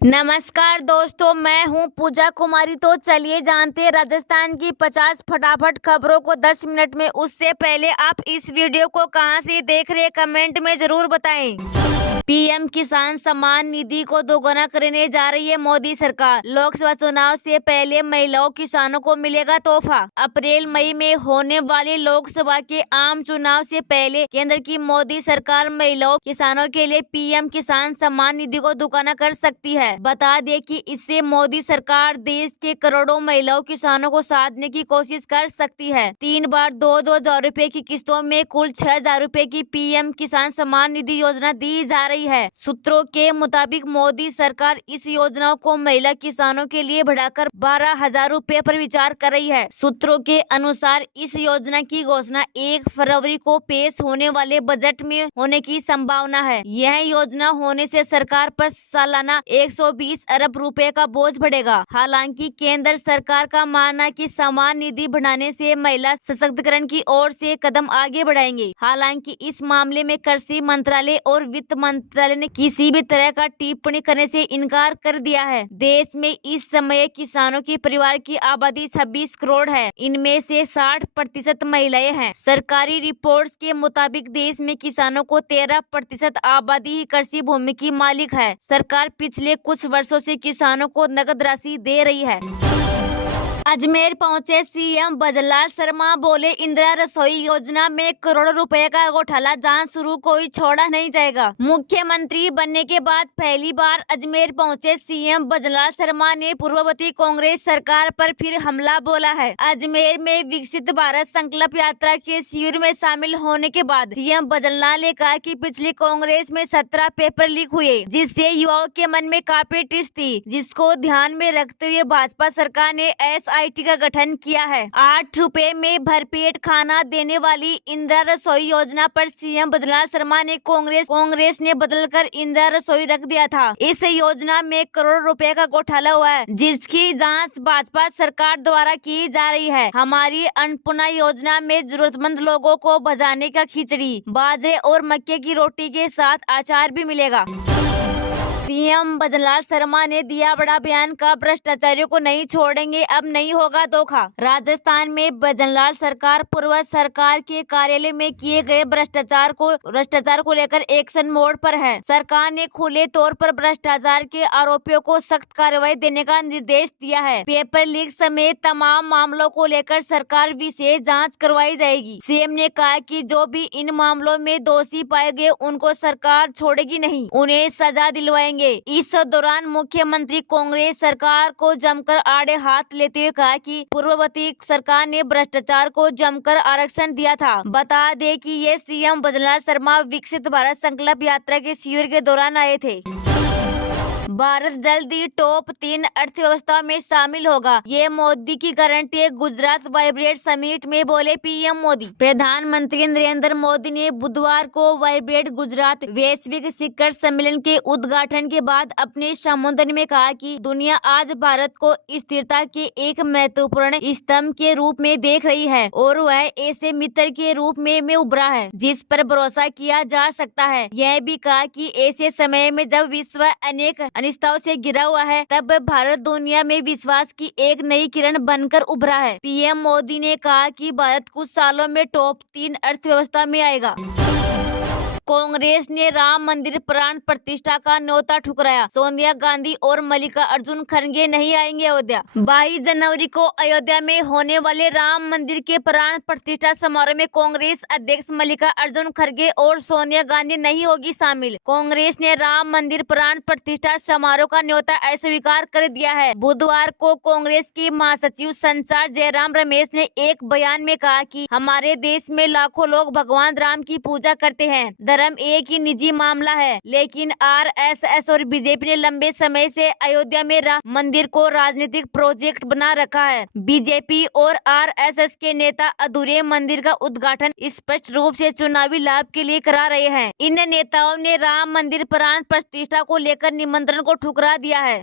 नमस्कार दोस्तों, मैं हूं पूजा कुमारी। तो चलिए जानते हैं राजस्थान की 50 फटाफट खबरों को 10 मिनट में। उससे पहले आप इस वीडियो को कहां से देख रहे हैं कमेंट में जरूर बताएं। पीएम किसान सम्मान निधि को दोगुना करने जा रही है मोदी सरकार। लोकसभा चुनाव से पहले महिलाओं किसानों को मिलेगा तोहफा। अप्रैल मई में होने वाले लोकसभा के आम चुनाव से पहले केंद्र की मोदी सरकार महिलाओं किसानों के लिए पीएम किसान सम्मान निधि को दोगुना कर सकती है। बता दें कि इससे मोदी सरकार देश के करोड़ों महिलाओं किसानों को साधने की कोशिश कर सकती है। 3 बार 2-2 हजार रुपए की किस्तों में कुल 6 हजार रुपए की पीएम किसान सम्मान निधि योजना दी जा रही है। सूत्रों के मुताबिक मोदी सरकार इस योजना को महिला किसानों के लिए बढ़ाकर 12 हजार रुपए पर विचार कर रही है। सूत्रों के अनुसार इस योजना की घोषणा 1 फरवरी को पेश होने वाले बजट में होने की संभावना है। यह योजना होने से सरकार पर सालाना 120 अरब रुपए का बोझ बढ़ेगा। हालांकि केंद्र सरकार का मानना है कि सम्मान निधि बढ़ाने से महिला सशक्तिकरण की ओर से कदम आगे बढ़ाएंगे। हालांकि इस मामले में कृषि मंत्रालय और वित्त मंत्रालय ने किसी भी तरह का टिप्पणी करने से इनकार कर दिया है। देश में इस समय किसानों की परिवार की आबादी 26 करोड़ है। इनमें से 60% महिलाएं हैं। सरकारी रिपोर्ट्स के मुताबिक देश में किसानों को 13% आबादी ही कृषि भूमि की मालिक है। सरकार पिछले कुछ वर्षों से किसानों को नकद राशि दे रही है। अजमेर पहुंचे सीएम भजनलाल शर्मा, बोले इंदिरा रसोई योजना में करोड़ों रुपए का घोटाला जांच शुरू, कोई छोड़ा नहीं जाएगा। मुख्यमंत्री बनने के बाद पहली बार अजमेर पहुंचे सीएम भजनलाल शर्मा ने पूर्ववर्ती कांग्रेस सरकार पर फिर हमला बोला है। अजमेर में विकसित भारत संकल्प यात्रा के शिविर में शामिल होने के बाद सीएम भजनलाल ने कहा कि पिछली कांग्रेस में 17 पेपर लीक हुए, जिससे युवाओं के मन में काफी टिस थी, जिसको ध्यान में रखते हुए भाजपा सरकार ने SIT का गठन किया है। 8 रुपए में भरपेट खाना देने वाली इंदिरा रसोई योजना पर सीएम भजनलाल शर्मा ने कांग्रेस ने बदलकर इंदिरा रसोई रख दिया था। इस योजना में करोड़ों रुपए का घोटाला हुआ है, जिसकी जांच भाजपा सरकार द्वारा की जा रही है। हमारी अन्नपूर्णा योजना में जरूरतमंद लोगों को बजाने का खिचड़ी, बाजरे और मक्के की रोटी के साथ अचार भी मिलेगा। सीएम भजनलाल शर्मा ने दिया बड़ा बयान, का भ्रष्टाचारियों को नहीं छोड़ेंगे, अब नहीं होगा धोखा। राजस्थान में भजनलाल सरकार पूर्व सरकार के कार्यालय में किए गए भ्रष्टाचार को लेकर एक्शन मोड पर है। सरकार ने खुले तौर पर भ्रष्टाचार के आरोपियों को सख्त कार्रवाई देने का निर्देश दिया है। पेपर लीक समेत तमाम मामलों को लेकर सरकार विशेष जाँच करवाई जाएगी। सीएम ने कहा कि जो भी इन मामलों में दोषी पाए गए उनको सरकार छोड़ेगी नहीं, उन्हें सजा दिलवाएंगे। इस दौरान मुख्यमंत्री कांग्रेस सरकार को जमकर आड़े हाथ लेते हुए कहा कि पूर्ववर्ती सरकार ने भ्रष्टाचार को जमकर आरक्षण दिया था। बता दें कि ये सीएम भजनलाल शर्मा विकसित भारत संकल्प यात्रा के शिविर के दौरान आए थे। भारत जल्द ही टॉप 3 अर्थव्यवस्था में शामिल होगा, ये मोदी की गारंटी है। गुजरात वाइब्रेट समिट में बोले पीएम मोदी। प्रधानमंत्री नरेंद्र मोदी ने बुधवार को वाइब्रेट गुजरात वैश्विक शिखर सम्मेलन के उद्घाटन के बाद अपने संबोधन में कहा कि दुनिया आज भारत को स्थिरता के एक महत्वपूर्ण स्तंभ के रूप में देख रही है और वह ऐसे मित्र के रूप में उभरा है जिस पर भरोसा किया जा सकता है। यह भी कहा कि ऐसे समय में जब विश्व अनेक अनिश्चितताओं से घिरा हुआ है, तब भारत दुनिया में विश्वास की एक नई किरण बनकर उभरा है। पीएम मोदी ने कहा कि भारत कुछ सालों में टॉप 3 अर्थव्यवस्था में आएगा। कांग्रेस ने राम मंदिर प्राण प्रतिष्ठा का न्योता ठुकराया। सोनिया गांधी और मल्लिकार्जुन खड़गे नहीं आएंगे अयोध्या। 22 जनवरी को अयोध्या में होने वाले राम मंदिर के प्राण प्रतिष्ठा समारोह में कांग्रेस अध्यक्ष मल्लिकार्जुन खड़गे और सोनिया गांधी नहीं होगी शामिल। कांग्रेस ने राम मंदिर प्राण प्रतिष्ठा समारोह का न्योता अस्वीकार कर दिया है। बुधवार को कांग्रेस की महासचिव संचार जयराम रमेश ने एक बयान में कहा कि हमारे देश में लाखों लोग भगवान राम की पूजा करते हैं। धर्म एक ही निजी मामला है, लेकिन RSS और बीजेपी ने लंबे समय से अयोध्या में राम मंदिर को राजनीतिक प्रोजेक्ट बना रखा है। बीजेपी और RSS के नेता अधूरे मंदिर का उद्घाटन स्पष्ट रूप से चुनावी लाभ के लिए करा रहे हैं। इन नेताओं ने राम मंदिर प्राण प्रतिष्ठा को लेकर निमंत्रण को ठुकरा दिया है।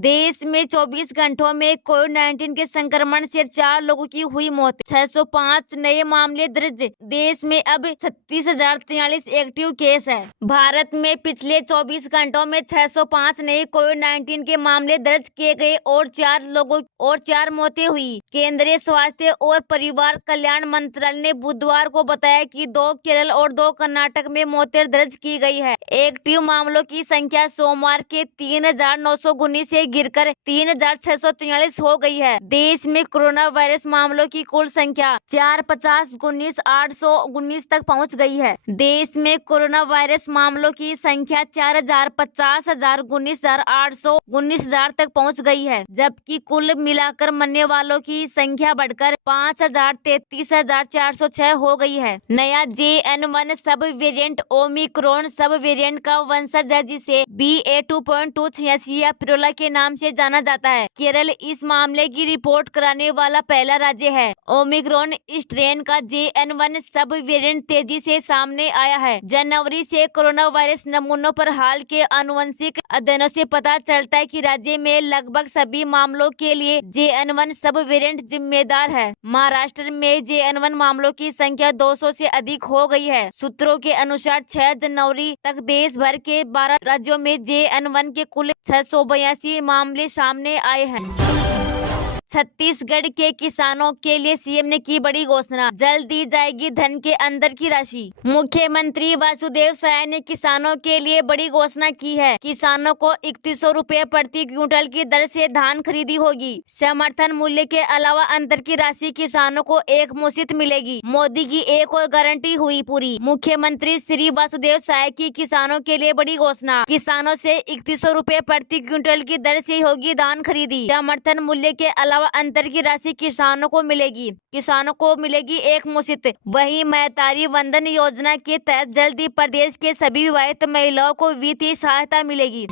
देश में 24 घंटों में कोविड-19 के संक्रमण से 4 लोगों की हुई मौत, 605 नए मामले दर्ज। देश में अब 36,043 एक्टिव केस है। भारत में पिछले 24 घंटों में 605 नए कोविड-19 के मामले दर्ज किए गए और 4 मौतें हुई। केंद्रीय स्वास्थ्य और परिवार कल्याण मंत्रालय ने बुधवार को बताया कि 2 केरल और 2 कर्नाटक में मौतें दर्ज की गई है। एक्टिव मामलों की संख्या सोमवार के 3,919 से गिरकर 3,643 हो गई है। देश में कोरोना वायरस मामलों की कुल संख्या 4,50,19,819 तक पहुंच गई है। देश में कोरोना वायरस मामलों की संख्या 4,50,19,819 तक पहुंच गई है, जबकि कुल मिलाकर मरने वालों की संख्या बढ़कर 5,33,406 हो गई है। नया JN1 सब वेरिएंट ओमिक्रॉन सब वेरिएंट का वंशज है, जिसे BA.2.26 या पिरोला के नाम से जाना जाता है। केरल इस मामले की रिपोर्ट कराने वाला पहला राज्य है। ओमिक्रॉन स्ट्रेन का JN1 सब वेरिएंट तेजी से सामने आया है। जनवरी से कोरोना वायरस नमूनों पर हाल के आनुवंशिक अध्ययनों से पता चलता है कि राज्य में लगभग सभी मामलों के लिए JN1 सब वेरिएंट जिम्मेदार है। महाराष्ट्र में JN1 मामलों की संख्या 200 से अधिक हो गई है। सूत्रों के अनुसार 6 जनवरी तक देश भर के 12 राज्यों में JN1 के कुल 682 मामले सामने आए हैं। छत्तीसगढ़ के किसानों के लिए सीएम ने की बड़ी घोषणा, जल्द दी जाएगी धन के अंदर की राशि। मुख्यमंत्री वासुदेव साय ने किसानों के लिए बड़ी घोषणा की है। किसानों को 3100 रुपए प्रति क्विंटल की दर से धान खरीदी होगी। समर्थन मूल्य के अलावा अंतर की राशि किसानों को एक मुश्त मिलेगी। मोदी की एक और गारंटी हुई पूरी। मुख्यमंत्री श्री वासुदेव साय की किसानों के लिए बड़ी घोषणा, किसानों से 3100 रुपए प्रति क्विंटल की दर से होगी धान खरीदी। समर्थन मूल्य के अलावा अंतर की राशि किसानों को मिलेगी एक मुश्त। वहीं महतारी वंदन योजना के तहत जल्द ही प्रदेश के सभी विवाहित महिलाओं को वित्तीय सहायता मिलेगी।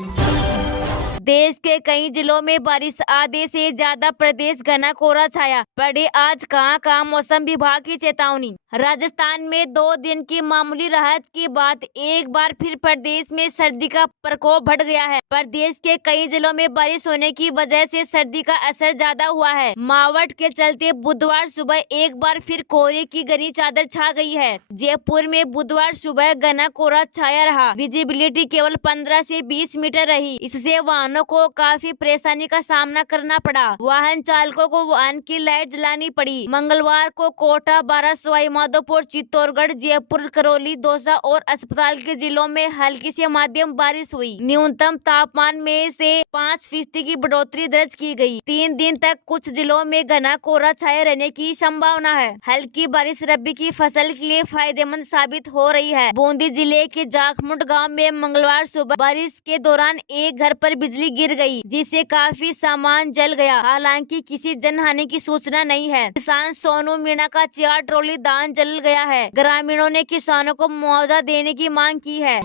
देश के कई जिलों में बारिश, आधे से ज्यादा प्रदेश घना कोहरा छाया पड़े। आज कहां मौसम विभाग की चेतावनी। राजस्थान में 2 दिन की मामूली राहत के बाद एक बार फिर प्रदेश में सर्दी का प्रकोप बढ़ गया है। प्रदेश के कई जिलों में बारिश होने की वजह से सर्दी का असर ज्यादा हुआ है। मावठ के चलते बुधवार सुबह एक बार फिर कोहरे की घनी चादर छा गई है। जयपुर में बुधवार सुबह घना कोहरा छाया रहा। विजिबिलिटी केवल 15 से 20 मीटर रही। इससे वाहनों को काफी परेशानी का सामना करना पड़ा। वाहन चालकों को वाहन की लाइट जलानी पड़ी। मंगलवार को कोटा, बारा, सवाई माधोपुर, चित्तौड़गढ़, जयपुर, करौली, दौसा और अस्पताल के जिलों में हल्की से मध्यम बारिश हुई। न्यूनतम तापमान में से 5% की बढ़ोतरी दर्ज की गई। 3 दिन तक कुछ जिलों में घना कोहरा छाए रहने की संभावना है। हल्की बारिश रबी की फसल के लिए फायदेमंद साबित हो रही है। बूंदी जिले के जाखमुंड गाँव में मंगलवार सुबह बारिश के दौरान एक घर पर बिजली गिर गई, जिससे काफी सामान जल गया। हालांकि किसी जनहानि की सूचना नहीं है। किसान सोनू मीणा का 4 ट्रॉली धान जल गया है। ग्रामीणों ने किसानों को मुआवजा देने की मांग की है।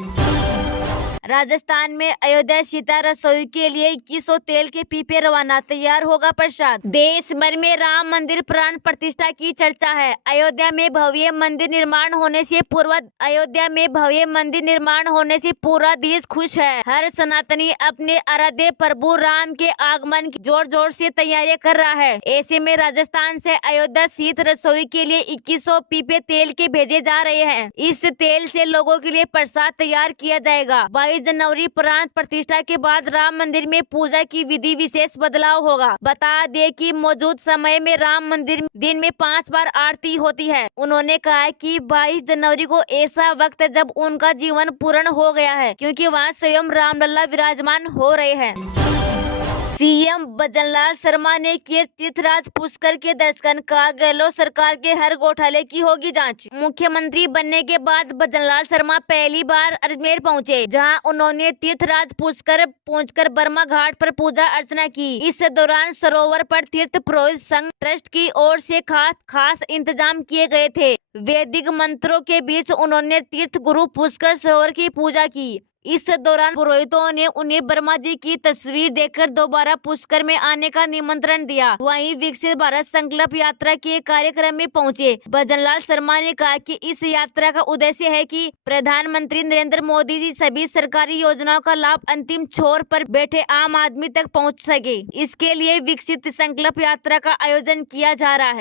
राजस्थान में अयोध्या सीता रसोई के लिए 2100 तेल के पीपे रवाना, तैयार होगा प्रसाद। देश भर में राम मंदिर प्राण प्रतिष्ठा की चर्चा है। अयोध्या में भव्य मंदिर निर्माण होने से पूरा देश खुश है। हर सनातनी अपने आराध्य प्रभु राम के आगमन की जोर जोर से तैयारियां कर रहा है। ऐसे में राजस्थान से अयोध्या सीता रसोई के लिए 2100 पीपे तेल के भेजे जा रहे हैं। इस तेल से लोगों के लिए प्रसाद तैयार किया जाएगा। 22 जनवरी प्राण प्रतिष्ठा के बाद राम मंदिर में पूजा की विधि विशेष बदलाव होगा। बता दें कि मौजूद समय में राम मंदिर दिन में 5 बार आरती होती है। उन्होंने कहा कि 22 जनवरी को ऐसा वक्त है जब उनका जीवन पूर्ण हो गया है, क्योंकि वहाँ स्वयं रामलला विराजमान हो रहे हैं। सीएम भजनलाल शर्मा ने किए तीर्थराज पुष्कर के दर्शन, कहा गहलोत सरकार के हर घोटाले की होगी जांच। मुख्यमंत्री बनने के बाद भजनलाल शर्मा पहली बार अजमेर पहुंचे, जहां उन्होंने तीर्थराज पुष्कर पहुंचकर बर्मा घाट पर पूजा अर्चना की। इस दौरान सरोवर पर तीर्थ पुरोहित संघ ट्रस्ट की ओर से खास इंतजाम किए गए थे। वैदिक मंत्रों के बीच उन्होंने तीर्थ गुरु पुष्कर सरोवर की पूजा की। इस दौरान पुरोहितों ने उन्हें वर्मा जी की तस्वीर देखकर दोबारा पुष्कर में आने का निमंत्रण दिया। वहीं विकसित भारत संकल्प यात्रा के कार्यक्रम में पहुंचे भजनलाल शर्मा ने कहा कि इस यात्रा का उद्देश्य है कि प्रधानमंत्री नरेंद्र मोदी जी सभी सरकारी योजनाओं का लाभ अंतिम छोर पर बैठे आम आदमी तक पहुंच सके। इसके लिए विकसित संकल्प यात्रा का आयोजन किया जा रहा है।